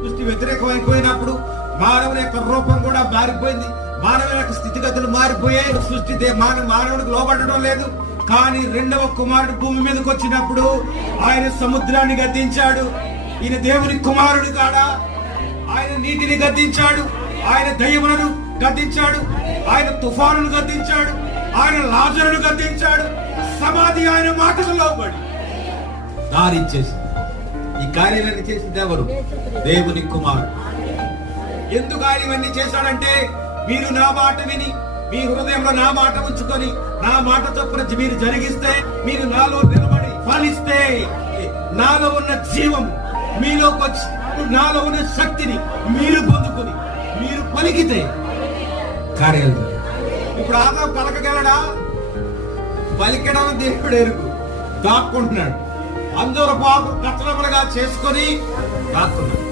సృష్టి వ్యతిరేకమైపోయినప్పుడు మానవుని యొక్క రూపం కూడా మారిపోయింది, మానవుని యొక్క స్థితిగతులు మారిపోయాయి. సృష్టి మానవుడికి లోబడడం లేదు. కానీ రెండవ కుమారుడు భూమి మీదకి వచ్చినప్పుడు ఆయన సముద్రాన్ని గద్దించాడు. ఈయన దేవుని కుమారుడు కాడా? ఆయన నీటిని గద్దించాడు, ఆయన దయ్యములను గద్దించాడు, ఆయన తుఫానును గద్దించాడు, ఆయన లాజరును గద్దించాడు. సమాధి ఆయన మాటకు లోబడి దారిచ్చేసి ఈ కార్యాలన్నీ చేసింది ఎవరు? దేవుని కుమారుడు. ఎందుకు ఆయన ఇవన్నీ చేశాడంటే, మీరు నా మాట విని మీ హృదయంలో నా మాట ఉంచుకొని నా మాట చొప్పున మీరు జరిగిస్తే, మీరు నాలో నిలబడి ఫలిస్తే, నాలో ఉన్న జీవం మీలోకి వచ్చి నాలో ఉన్న శక్తిని మీరు పొందుకొని మీరు పలికితే కార్యాలు. ఇప్పుడు ఆదాము పలకగలడా? పలికడం దేవుడు ఎరుగు. దాక్కుంటున్నాడు, అంజూరపు ఆకు కచ్చలములుగా చేసుకొని దాక్కున్నాడు.